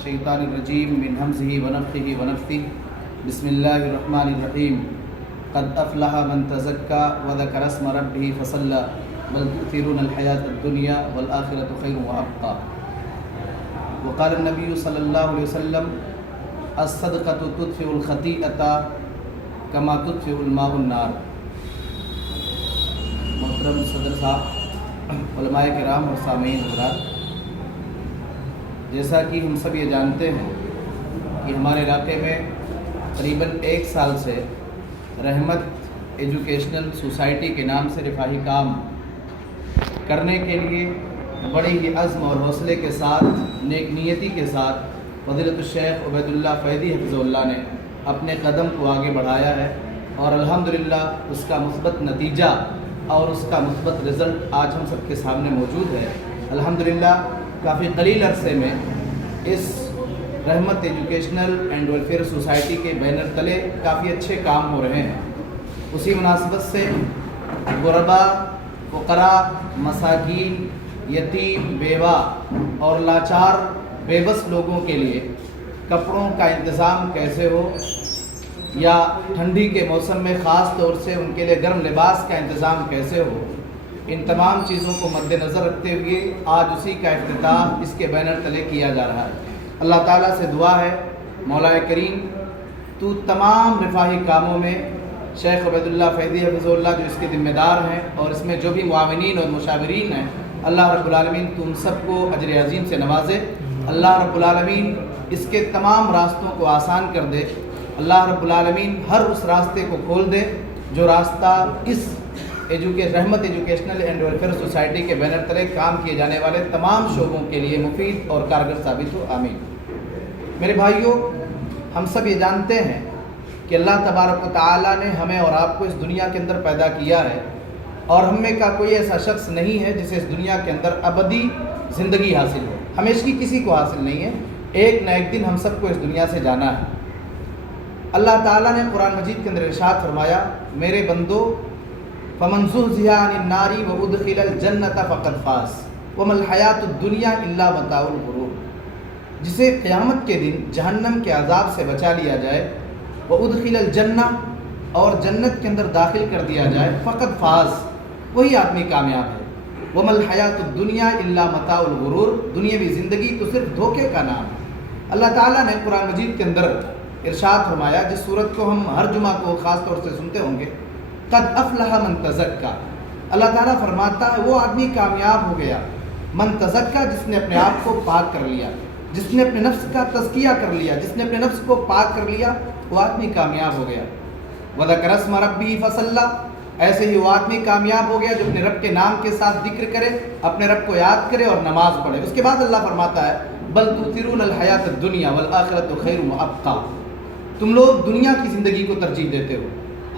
الشیطان الرجیم من ہمزہ ونفخہ ونفثہ بسم اللہ الرحمن الرحیم قد افلح من تزکا وذکر اسم ربہ فصلی بل تؤثرون الحیاۃ الدنیا والآخرۃ خیر وابقی وقال النبی صلی اللہ علیہ وسلم الصدقۃ تطفئ الخطیئۃ کما تطفئ الماء النار۔ محترم صدر صاحب، علماء کرام اور سامعین حضرات، جیسا کہ ہم سب یہ جانتے ہیں کہ ہمارے علاقے میں قریباً 1 سال سے رحمت ایجوکیشنل سوسائٹی کے نام سے رفاہی کام کرنے کے لیے بڑی ہی عزم اور حوصلے کے ساتھ، نیک نیتی کے ساتھ فضیلت الشیخ عبید اللہ فیدی حفظہ اللہ نے اپنے قدم کو آگے بڑھایا ہے، اور الحمدللہ اس کا مثبت نتیجہ اور اس کا مثبت رزلٹ آج ہم سب کے سامنے موجود ہے۔ الحمدللہ کافی قلیل عرصے میں اس رحمت ایجوکیشنل اینڈ ویلفیئر سوسائٹی کے بینر تلے کافی اچھے کام ہو رہے ہیں۔ اسی مناسبت سے غربا، فقراء، مساکین، یتیم، بیوہ اور لاچار بے بس لوگوں کے لیے کپڑوں کا انتظام کیسے ہو، یا ٹھنڈی کے موسم میں خاص طور سے ان کے لیے گرم لباس کا انتظام کیسے ہو، ان تمام چیزوں کو مد نظر رکھتے ہوئے آج اسی کا افتتاح اس کے بینر تلے کیا جا رہا ہے۔ اللہ تعالیٰ سے دعا ہے مولا کریم تو تمام رفاہی کاموں میں شیخ عبید اللہ فیدی حفظہ اللہ جو اس کے ذمہ دار ہیں اور اس میں جو بھی معاونین اور مشاورین ہیں، اللہ رب العالمین تم سب کو اجر عظیم سے نوازے۔ اللہ رب العالمین اس کے تمام راستوں کو آسان کر دے۔ اللہ رب العالمین ہر اس راستے کو کھول دے جو راستہ اس رحمت ایجوکیشنل اینڈ ویلفیئر سوسائٹی کے بینر تلے کام کیے جانے والے تمام شعبوں کے لیے مفید اور کارگر ثابت ہو، آمین۔ میرے بھائیوں، ہم سب یہ جانتے ہیں کہ اللہ تبارک و تعالیٰ نے ہمیں اور آپ کو اس دنیا کے اندر پیدا کیا ہے، اور ہم میں کا کوئی ایسا شخص نہیں ہے جسے اس دنیا کے اندر ابدی زندگی حاصل ہو، ہمیشگی کسی کو حاصل نہیں ہے۔ ایک نہ ایک دن ہم سب کو اس دنیا سے جانا ہے۔ اللہ تعالیٰ نے قرآن مجید کے اندر ارشاد فرمایا، میرے بندو فمن زحزح عن النار وادخل الجنة فقد فاز وما الحیاۃ الدنیا الا متاع الغرور۔ جسے قیامت کے دن جہنم کے عذاب سے بچا لیا جائے، وادخل الجنہ اور جنت کے اندر داخل کر دیا جائے، فقد فاز، وہی آدمی کامیاب ہے۔ وما الحیاۃ الدنیا الا متاع الغرور، دنیاوی زندگی تو صرف دھوکے کا نام ہے۔ اللہ تعالیٰ نے قرآن مجید کے اندر ارشاد فرمایا، جس صورت کو ہم ہر جمعہ کو خاص طور سے سنتے ہوں گے، قد افلح من تزکا۔ اللہ تعالیٰ فرماتا ہے وہ آدمی کامیاب ہو گیا، من تزکا، جس نے اپنے آپ کو پاک کر لیا، جس نے اپنے نفس کا تزکیہ کر لیا، جس نے اپنے نفس کو پاک کر لیا، وہ آدمی کامیاب ہو گیا۔ وذکر اسم ربہ فصلی، ایسے ہی وہ آدمی کامیاب ہو گیا جو اپنے رب کے نام کے ساتھ ذکر کرے، اپنے رب کو یاد کرے اور نماز پڑھے۔ اس کے بعد اللہ فرماتا ہے بل تؤثرون الحیاۃ الدنیا والآخرۃ خیر وابقی، تم لوگ دنیا کی زندگی کو ترجیح دیتے ہو،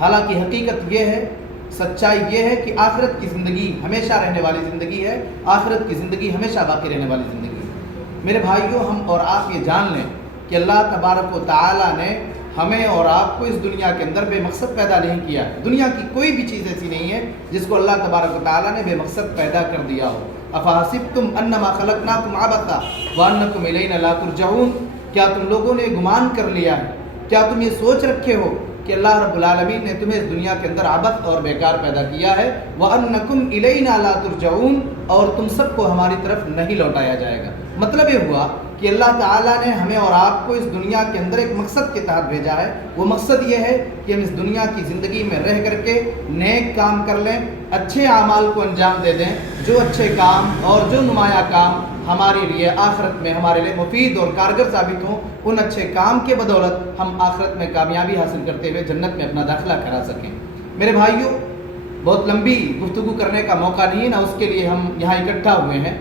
حالانکہ حقیقت یہ ہے، سچائی یہ ہے کہ آخرت کی زندگی ہمیشہ رہنے والی زندگی ہے، آخرت کی زندگی ہمیشہ باقی رہنے والی زندگی ہے۔ میرے بھائیوں، ہم اور آپ یہ جان لیں کہ اللہ تبارک و تعالیٰ نے ہمیں اور آپ کو اس دنیا کے اندر بے مقصد پیدا نہیں کیا ہے۔ دنیا کی کوئی بھی چیز ایسی نہیں ہے جس کو اللہ تبارک و تعالیٰ نے بے مقصد پیدا کر دیا ہو۔ افحسبتم انما خلقناکم عبثا وانکم الینا لا ترجعون، کیا تم لوگوں نے گمان کر لیا ہے، کیا تم یہ سوچ رکھے ہو کہ اللہ رب العالمین نے تمہیں اس دنیا کے اندر عبث اور بیکار پیدا کیا ہے، وَأَنَّكُمْ إِلَيْنَا لَا تُرْجَعُونَ، اور تم سب کو ہماری طرف نہیں لوٹایا جائے گا۔ مطلب یہ ہوا کہ اللہ تعالیٰ نے ہمیں اور آپ کو اس دنیا کے اندر ایک مقصد کے تحت بھیجا ہے۔ وہ مقصد یہ ہے کہ ہم اس دنیا کی زندگی میں رہ کر کے نیک کام کر لیں، اچھے اعمال کو انجام دے دیں، جو اچھے کام اور جو نمایاں کام ہمارے لیے آخرت میں ہمارے لیے مفید اور کارگر ثابت ہوں، ان اچھے کام کے بدولت ہم آخرت میں کامیابی حاصل کرتے ہوئے جنت میں اپنا داخلہ کرا سکیں۔ میرے بھائیوں، بہت لمبی گفتگو کرنے کا موقع نہیں ہے، نہ اس کے لیے ہم یہاں اکٹھا ہوئے ہیں۔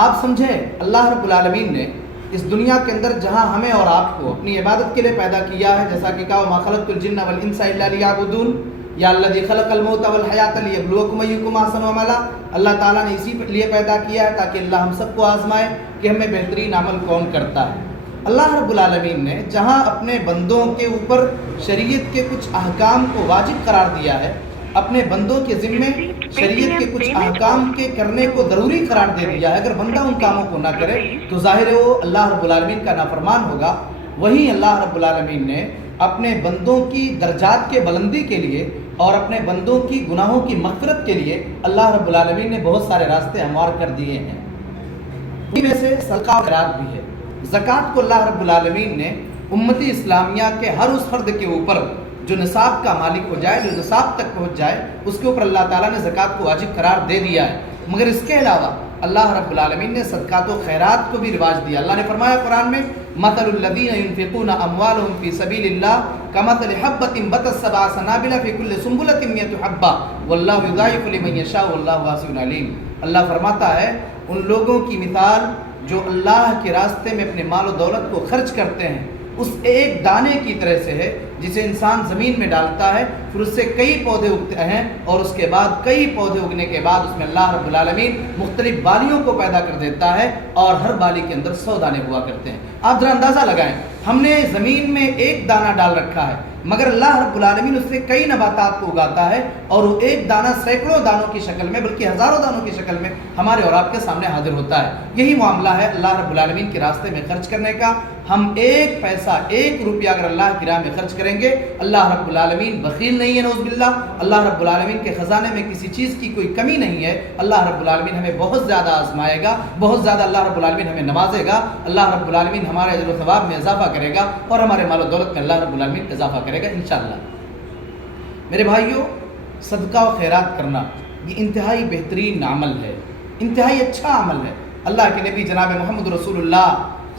آپ سمجھیں، اللہ رب العالمین نے اس دنیا کے اندر جہاں ہمیں اور آپ کو اپنی عبادت کے لیے پیدا کیا ہے، جیسا کہ کہا وَمَا خَلَقْتُ الْجِنَّ وَالْإِنسَ إِلَّا لِيَعْبُدُونَ، یا الَّذِي خَلَقَ الْمَوْتَ وَالْحَيَاةَ لِيَبْلُوَكُمْ أَيُّكُمْ أَحْسَنُ عَمَلًا، اللہ تعالیٰ نے اسی لیے پیدا کیا ہے تاکہ اللہ ہم سب کو آزمائے کہ ہمیں بہترین عمل کون کرتا ہے۔ اللہ رب العالمین نے جہاں اپنے بندوں کے اوپر شریعت کے کچھ احکام کو واجب قرار دیا ہے، اپنے بندوں کے ذمے شریعت کے کچھ احکام کے کرنے کو ضروری قرار دے دیا ہے. اگر بندہ ان کاموں کو نہ کرے تو ظاہر ہے وہ اللہ رب العالمین کا نافرمان ہوگا. وہیں اللہ رب العالمین نے اپنے بندوں کی درجات کے بلندی کے لیے اور اپنے بندوں کی گناہوں کی مغفرت کے لیے اللہ رب العالمین نے بہت سارے راستے ہموار کر دیے ہیں. ان میں سے صدقہ و خیرات بھی ہے. زکوٰۃ کو اللہ رب العالمین نے امتی اسلامیہ کے ہر اس فرد کے اوپر جو نصاب کا مالک ہو جائے, جو نصاب تک پہنچ جائے, اس کے اوپر اللہ تعالیٰ نے زکوٰۃ کو واجب قرار دے دیا ہے. مگر اس کے علاوہ اللہ رب العالمین نے صدقات و خیرات کو بھی رواج دیا. اللہ نے فرمایا قرآن میں مثل الذین ينفقون اموالهم فی سبیل اللہ کمثل حبۃ انبتت سبع سنابل فی کل سنبلۃ مئۃ حبۃ واللہ یضاعف لمن یشاء واللہ واسع علیم. اللہ فرماتا ہے ان لوگوں کی مثال جو اللہ کے راستے میں اپنے مال و دولت کو خرچ کرتے ہیں اس ایک دانے کی طرح سے ہے جسے انسان زمین میں ڈالتا ہے, پھر اس سے کئی پودے اگتے ہیں اور اس کے بعد کئی پودے اگنے کے بعد اس میں اللہ رب العالمین مختلف بالیوں کو پیدا کر دیتا ہے اور ہر بالی کے اندر 100 دانے ہوا کرتے ہیں. آپ ذرا اندازہ لگائیں, ہم نے زمین میں ایک دانہ ڈال رکھا ہے مگر اللہ رب العالمین اس سے کئی نباتات کو اگاتا ہے اور وہ ایک دانہ سینکڑوں دانوں کی شکل میں بلکہ ہزاروں دانوں کی شکل میں ہمارے اور آپ کے سامنے حاضر ہوتا ہے. یہی معاملہ ہے اللہ رب العالمین کے راستے میں خرچ کرنے کا. ہم ایک پیسہ, ایک روپیہ اگر اللہ کی راہ میں خرچ کریں گے, اللہ رب العالمین بخیل نہیں ہے نعوذ باللہ. اللہ رب العالمین کے خزانے میں کسی چیز کی کوئی کمی نہیں ہے. اللہ رب العالمین ہمیں بہت زیادہ آزمائے گا, بہت زیادہ اللہ رب العالمین ہمیں نوازے گا. اللہ رب العالمین ہمارے اجر و ثواب میں اضافہ کرے گا اور ہمارے مال و دولت میں اللہ رب العالمین اضافہ کرے گا انشاءاللہ. میرے بھائیوں, صدقہ و خیرات کرنا یہ انتہائی بہترین عمل ہے, انتہائی اچھا عمل ہے. اللہ کے نبی جناب محمد رسول اللہ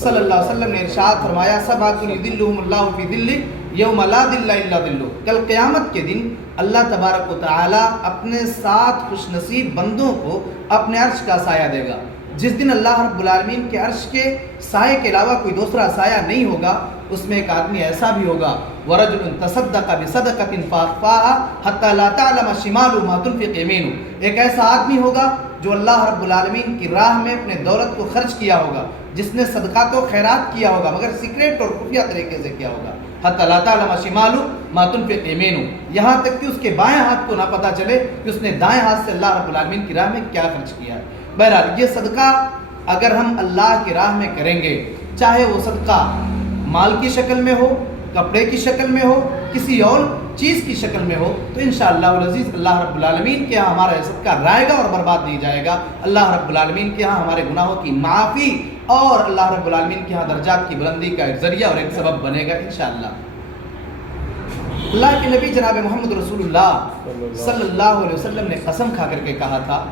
صلی اللہ علیہ وسلم نے ارشاد فرمایا سبعۃ یظلھم اللہ فی ظلہ یوم لا ظل الا ظلہ. کل قیامت کے دن اللہ تبارک و تعالی اپنے 7 خوش نصیب بندوں کو اپنے عرش کا سایہ دے گا. جس دن اللہ رب العالمین کے عرش کے سائے کے علاوہ کوئی دوسرا سایہ نہیں ہوگا, اس میں ایک آدمی ایسا بھی ہوگا وَرَجُلٌ تَصَدَّقَ بِصَدَقَةٍ فَأَخْفَاهَا حَتَّى لَا تَعْلَمَ شِمَالُهُ مَا تُنْفِقُ يَمِينُهُ. ایک ایسا آدمی ہوگا جو اللہ رب العالمین کی راہ میں اپنے دولت کو خرچ کیا ہوگا, جس نے صدقات و خیرات کیا ہوگا مگر سیکریٹ اور خفیہ طریقے سے کیا ہوگا. حَتَّى لَا تَعْلَمَ شِمَالُهُ مَا تُنْفِقُ يَمِينُهُ, یہاں تک کہ اس کے بائیں ہاتھ کو نہ پتہ چلے کہ اس نے دائیں ہاتھ سے اللہ رب العالمین کی راہ میں کیا خرچ کیا ہے. بہرحال یہ صدقہ اگر ہم اللہ کی راہ میں کریں گے, چاہے وہ صدقہ مال کی شکل میں ہو, کپڑے کی شکل میں ہو, کسی اور چیز کی شکل میں ہو, تو انشاءاللہ العزیز اللہ رب العالمین کے ہاں ہمارا یہ صدقہ رائے گا اور برباد نہیں جائے گا. اللہ رب العالمین کے ہاں ہمارے گناہوں کی معافی اور اللہ رب العالمین کے ہاں درجات کی بلندی کا ایک ذریعہ اور ایک سبب بنے گا انشاءاللہ. اللہ کے نبی جناب محمد رسول اللہ صلی اللہ علیہ وسلم نے قسم کھا کر کے کہا تھا,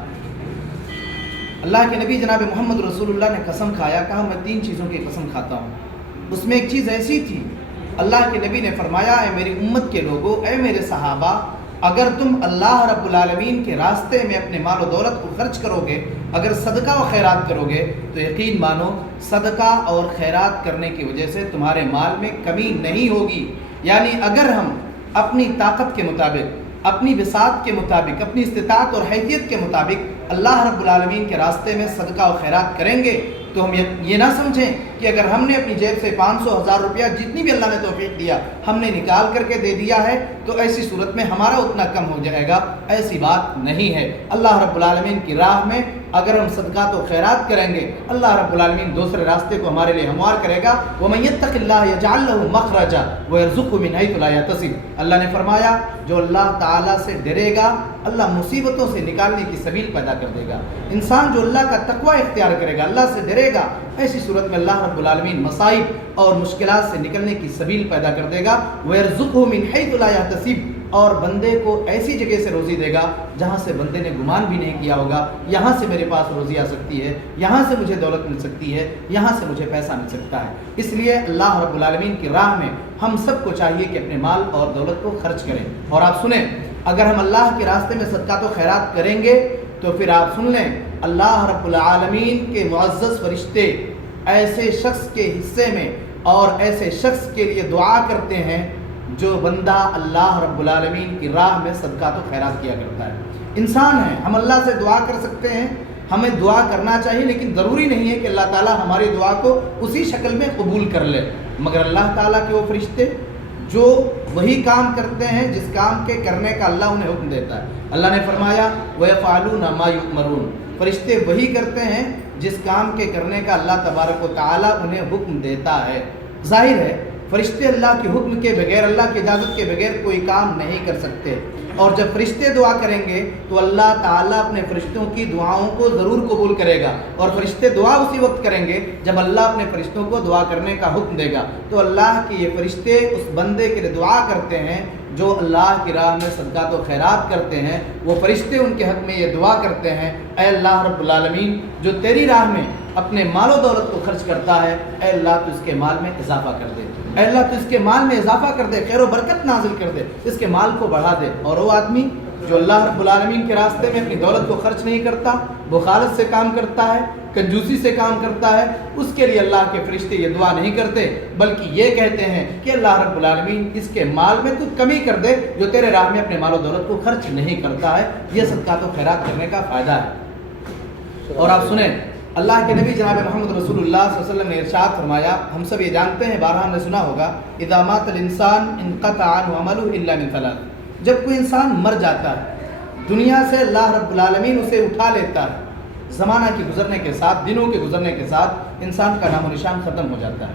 اللہ کے نبی جناب محمد رسول اللہ نے قسم کھایا, کہا میں 3 چیزوں کی قسم کھاتا ہوں. اس میں ایک چیز ایسی تھی, اللہ کے نبی نے فرمایا اے میری امت کے لوگوں, اے میرے صحابہ, اگر تم اللہ رب العالمین کے راستے میں اپنے مال و دولت کو خرچ کرو گے, اگر صدقہ و خیرات کرو گے تو یقین مانو صدقہ اور خیرات کرنے کی وجہ سے تمہارے مال میں کمی نہیں ہوگی. یعنی اگر ہم اپنی طاقت کے مطابق, اپنی وسعت کے مطابق, اپنی استطاعت اور حیثیت کے مطابق اللہ رب العالمین کے راستے میں صدقہ و خیرات کریں گے تو ہم یہ نہ سمجھیں کہ اگر ہم نے اپنی جیب سے 500 1000 روپیہ جتنی بھی اللہ نے توفیق دیا ہم نے نکال کر کے دے دیا ہے تو ایسی صورت میں ہمارا اتنا کم ہو جائے گا. ایسی بات نہیں ہے. اللہ رب العالمین کی راہ میں اگر ہم صدقات و خیرات کریں گے, اللہ رب العالمین دوسرے راستے کو ہمارے لیے ہموار کرے گا. وَمَن يَتَّقِ اللَّهَ يَجْعَل لَّهُ مَخْرَجًا وَيَرْزُقْهُ مِنْ حَيْثُ لَا يَحْتَسِبُ. اللہ نے فرمایا جو اللہ تعالیٰ سے ڈرے گا اللہ مصیبتوں سے نکالنے کی سبیل پیدا کر دے گا. انسان جو اللہ کا تقوی اختیار کرے گا, اللہ سے ڈرے گا, ایسی صورت میں اللہ رب العالمین مصائب اور مشکلات سے نکلنے کی سبیل پیدا کر دے گا. وَيَرْزُقْهُ مِنْ حَيْثُ لَا يَحْتَسِبُ, اور بندے کو ایسی جگہ سے روزی دے گا جہاں سے بندے نے گمان بھی نہیں کیا ہوگا. یہاں سے میرے پاس روزی آ سکتی ہے, یہاں سے مجھے دولت مل سکتی ہے, یہاں سے مجھے پیسہ مل سکتا ہے. اس لیے اللہ رب العالمین کی راہ میں ہم سب کو چاہیے کہ اپنے مال اور دولت کو خرچ کریں. اور آپ سنیں, اگر ہم اللہ کے راستے میں صدقات و خیرات کریں گے تو پھر آپ سن لیں اللہ رب العالمین کے معزز فرشتے ایسے شخص کے حصے میں اور ایسے شخص کے لیے دعا کرتے ہیں جو بندہ اللہ رب العالمین کی راہ میں صدقات و خیرات کیا کرتا ہے. انسان ہے, ہم اللہ سے دعا کر سکتے ہیں, ہمیں دعا کرنا چاہیے, لیکن ضروری نہیں ہے کہ اللہ تعالیٰ ہماری دعا کو اسی شکل میں قبول کر لے. مگر اللہ تعالیٰ کے وہ فرشتے جو وہی کام کرتے ہیں جس کام کے کرنے کا اللہ انہیں حکم دیتا ہے۔ اللہ نے فرمایا وَيَفْعَلُونَ مَا يُؤْمَرُونَ، فرشتے وہی کرتے ہیں جس کام کے کرنے کا اللہ تبارک و تعالیٰ انہیں حکم دیتا ہے۔ ظاہر ہے فرشتے اللہ کے حکم کے بغیر، اللہ کی اجازت کے بغیر کوئی کام نہیں کر سکتے، اور جب فرشتے دعا کریں گے تو اللہ تعالیٰ اپنے فرشتوں کی دعاؤں کو ضرور قبول کرے گا، اور فرشتے دعا اسی وقت کریں گے جب اللہ اپنے فرشتوں کو دعا کرنے کا حکم دے گا۔ تو اللہ کے یہ فرشتے اس بندے کے لیے دعا کرتے ہیں جو اللہ کی راہ میں صدقات و خیرات کرتے ہیں، وہ فرشتے ان کے حق میں یہ دعا کرتے ہیں اے اللہ رب العالمین جو تیری راہ میں اپنے مال و دولت کو خرچ کرتا ہے، اے اللہ تو اس کے مال میں اضافہ کر دے، اے اللہ تو اس کے مال میں اضافہ کر دے، خیر و برکت نازل کر دے، اس کے مال کو بڑھا دے۔ اور وہ آدمی جو اللہ رب العالمین کے راستے میں اپنی دولت کو خرچ نہیں کرتا، بخالت سے کام کرتا ہے، کنجوسی سے کام کرتا ہے، اس کے لیے اللہ کے فرشتے یہ دعا نہیں کرتے بلکہ یہ کہتے ہیں کہ اللہ رب العالمین اس کے مال میں تو کمی کر دے جو تیرے راہ میں اپنے مال و دولت کو خرچ نہیں کرتا ہے۔ یہ صدقات و خیرات کرنے کا فائدہ ہے۔ اور آپ سنیں اللہ کے نبی جناب محمد رسول اللہ صلی اللہ علیہ وسلم نے ارشاد فرمایا، ہم سب یہ جانتے ہیں، بارہا ہم نے سنا ہوگا، اذا مات الانسان انقطع عنہ عملہ الا من ثلاث، جب کوئی انسان مر جاتا ہے دنیا سے اللہ رب العالمین اسے اٹھا لیتا ہے، زمانہ کے گزرنے کے ساتھ، دنوں کے گزرنے کے ساتھ انسان کا نام و نشان ختم ہو جاتا ہے،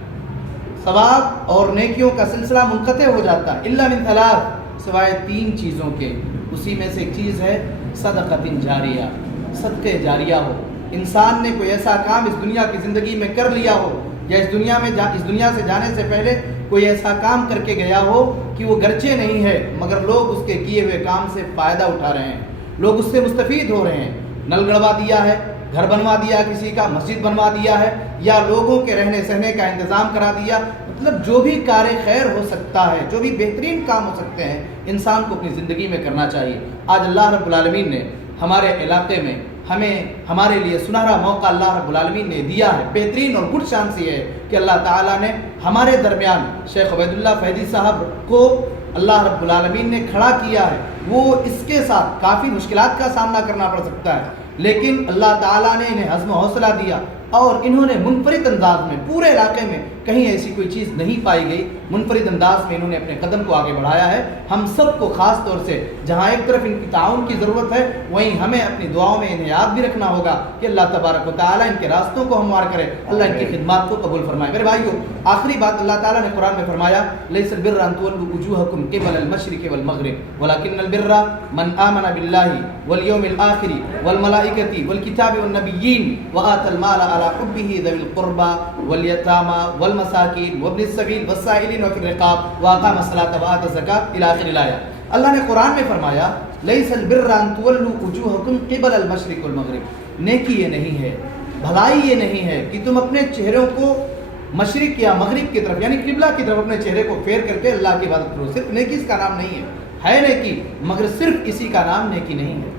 ثواب اور نیکیوں کا سلسلہ منقطع ہو جاتا ہے، الا من ثلاث، سوائے تین چیزوں کے، اسی میں سے ایک چیز ہے صدقۃ جاریہ، صدقہ جاریہ ہو، انسان نے کوئی ایسا کام اس دنیا کی زندگی میں کر لیا ہو، یا اس دنیا سے جانے سے پہلے کوئی ایسا کام کر کے گیا ہو کہ وہ گرچہ نہیں ہے مگر لوگ اس کے کیے ہوئے کام سے فائدہ اٹھا رہے ہیں، لوگ اس سے مستفید ہو رہے ہیں، نل گڑوا دیا ہے، گھر بنوا دیا کسی کا، مسجد بنوا دیا ہے، یا لوگوں کے رہنے سہنے کا انتظام کرا دیا، مطلب جو بھی کار خیر ہو سکتا ہے، جو بھی بہترین کام ہو سکتے ہیں، انسان کو اپنی زندگی میں کرنا چاہیے۔ آج اللہ رب العالمین نے ہمارے علاقے میں ہمارے لیے سنہرا موقع اللہ رب العالمین نے دیا ہے، بہترین اور گڈ چانس یہ ہے کہ اللہ تعالیٰ نے ہمارے درمیان شیخ عبید اللہ فیضی صاحب کو اللہ رب العالمین نے کھڑا کیا ہے۔ وہ اس کے ساتھ کافی مشکلات کا سامنا کرنا پڑ سکتا ہے، لیکن اللہ تعالیٰ نے انہیں عزم و حوصلہ دیا، اور انہوں نے منفرد انداز میں پورے علاقے میں کہیں ایسی کوئی چیز نہیں پائی گئی، منفرد انداز میں انہوں نے اپنے قدم کو آگے بڑھایا ہے۔ ہم سب کو خاص طور سے جہاں ایک طرف ان کی تعاون کی ضرورت ہے، وہیں ہمیں اپنی دعاؤں میں انہیں یاد بھی رکھنا ہوگا کہ اللہ تبارک و تعالیٰ ان کے راستوں کو ہموار کرے، اللہ ان کی خدمات کو قبول فرمائے۔ میرے بھائیو، آخری بات اللہ تعالیٰ نے قرآن میں فرمایا لیس البر ان تولوا وجوہکم قبل المشرق والمغرب ولکن البر من آمن باللہ والیوم الآخر والملائکۃ والکتاب والنبیین وآتى المال على حبه ذوي القربى والیتامى والمساکین وابن السبیل والسائلین وفی الرقاب واقام الصلاۃ وآتى الزکاۃ الی آخر الآیہ۔ اللہ نے قرآن میں فرمایا لیس البر ان تولوا وجوہکم قبل المشرق والمغرب، نیکی یہ نہیں ہے، بھلائی یہ نہیں ہے کہ تم اپنے چہروں کو مشرق یا مغرب کی طرف یعنی قبلہ کی طرف اپنے چہرے کو پھیر کر کے اللہ کی عبادت کرو، صرف نیکی اس کا نام نہیں ہے نیکی، مگر صرف اسی کا نام نیکی نہیں ہے۔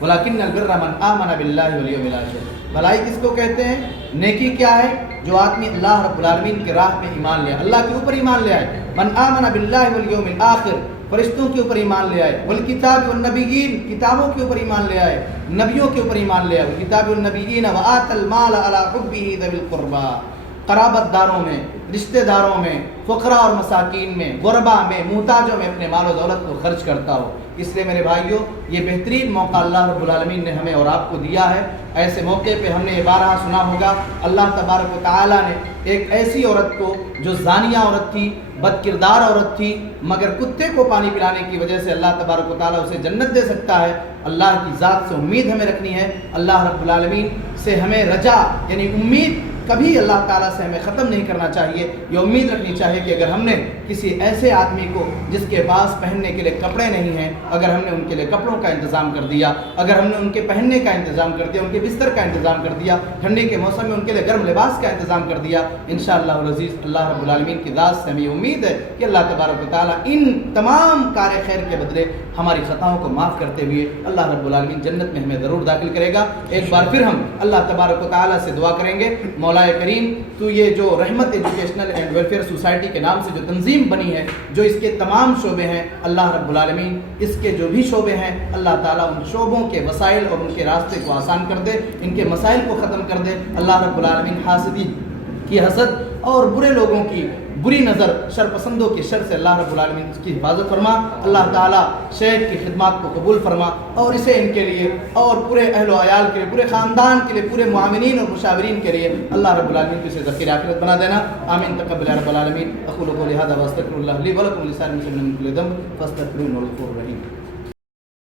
ولیکن البر من آمن باللہ والیوم الآخر، بھلائی کس کو کہتے ہیں؟ نیکی کیا ہے؟ جو آدمی اللہ رب العالمین کے راہ میں ایمان لے آئے، اللہ کے اوپر ایمان لے آئے، من آمن باللہ والیوم الآخر، فرشتوں کے اوپر ایمان لے آئے، والکتاب والنبیین، کتابوں کے اوپر ایمان لے آئے، نبیوں کے اوپر ایمان لے آئے، والکتاب والنبیین وآتى المال على حبه ذوی القربى، قرابت داروں میں، رشتہ داروں میں، فقراء اور مساکین میں، غربا میں، محتاجوں میں اپنے مال و دولت کو خرچ کرتا ہو۔ اس لیے میرے بھائیوں، یہ بہترین موقع اللہ رب العالمین نے ہمیں اور آپ کو دیا ہے۔ ایسے موقع پہ ہم نے یہ بارہا سنا ہوگا، اللہ تبارک و تعالیٰ نے ایک ایسی عورت کو جو زانیہ عورت تھی، بد کردار عورت تھی، مگر کتے کو پانی پلانے کی وجہ سے اللہ تبارک و تعالیٰ اسے جنت دے سکتا ہے۔ اللہ کی ذات سے امید ہمیں رکھنی ہے، اللہ رب العالمین سے ہمیں رجا یعنی امید کبھی اللہ تعالیٰ سے ہمیں ختم نہیں کرنا چاہیے۔ یہ امید رکھنی چاہیے کہ اگر ہم نے کسی ایسے آدمی کو جس کے پاس پہننے کے لیے کپڑے نہیں ہیں، اگر ہم نے ان کے لیے کپڑوں کا انتظام کر دیا، اگر ہم نے ان کے پہننے کا انتظام کر دیا، ان کے بستر کا انتظام کر دیا، ٹھنڈی کے موسم میں ان کے لیے گرم لباس کا انتظام کر دیا، انشاءاللہ العزیز اللہ رب العالمین کی ذات سے ہمیں امید ہے کہ اللہ تبارک و تعالیٰ ان تمام کار خیر کے بدلے ہماری خطاؤں کو معاف کرتے ہوئے اللہ رب العالمین جنت میں ہمیں ضرور داخل کرے گا۔ ایک بار پھر ہم اللہ تبارک و تعالیٰ سے دعا کریں گے، مولا کریم تو یہ جو رحمت ایجوکیشنل اینڈ ویلفیئر سوسائٹی کے نام سے جو تنظیم بنی ہے، جو اس کے تمام شعبے ہیں، اللہ رب العالمین اس کے جو بھی شعبے ہیں، اللہ تعالیٰ ان شعبوں کے وسائل اور ان کے راستے کو آسان کر دے، ان کے مسائل کو ختم کر دے۔ اللہ رب العالمین حاسدین کی حسد اور برے لوگوں کی بری نظر، شر پسندوں کی شر سے اللہ رب العالمین اس کی حفاظت فرما۔ اللہ تعالیٰ شیخ کی خدمات کو قبول فرما اور اسے ان کے لیے اور پورے اہل و عیال کے لیے، پورے خاندان کے لیے، پورے معاونین اور مشاورین کے لیے اللہ رب العالمین کو اسے ذخیرہ آخرت بنا دینا۔ آمین تقبل یا رب العالمین۔ اقول قولی ھذا واستغفر اللہ لی ولکم ولسائر المسلمین من کل ذنب فاستغفروہ انہ هو الغفور الرحیم۔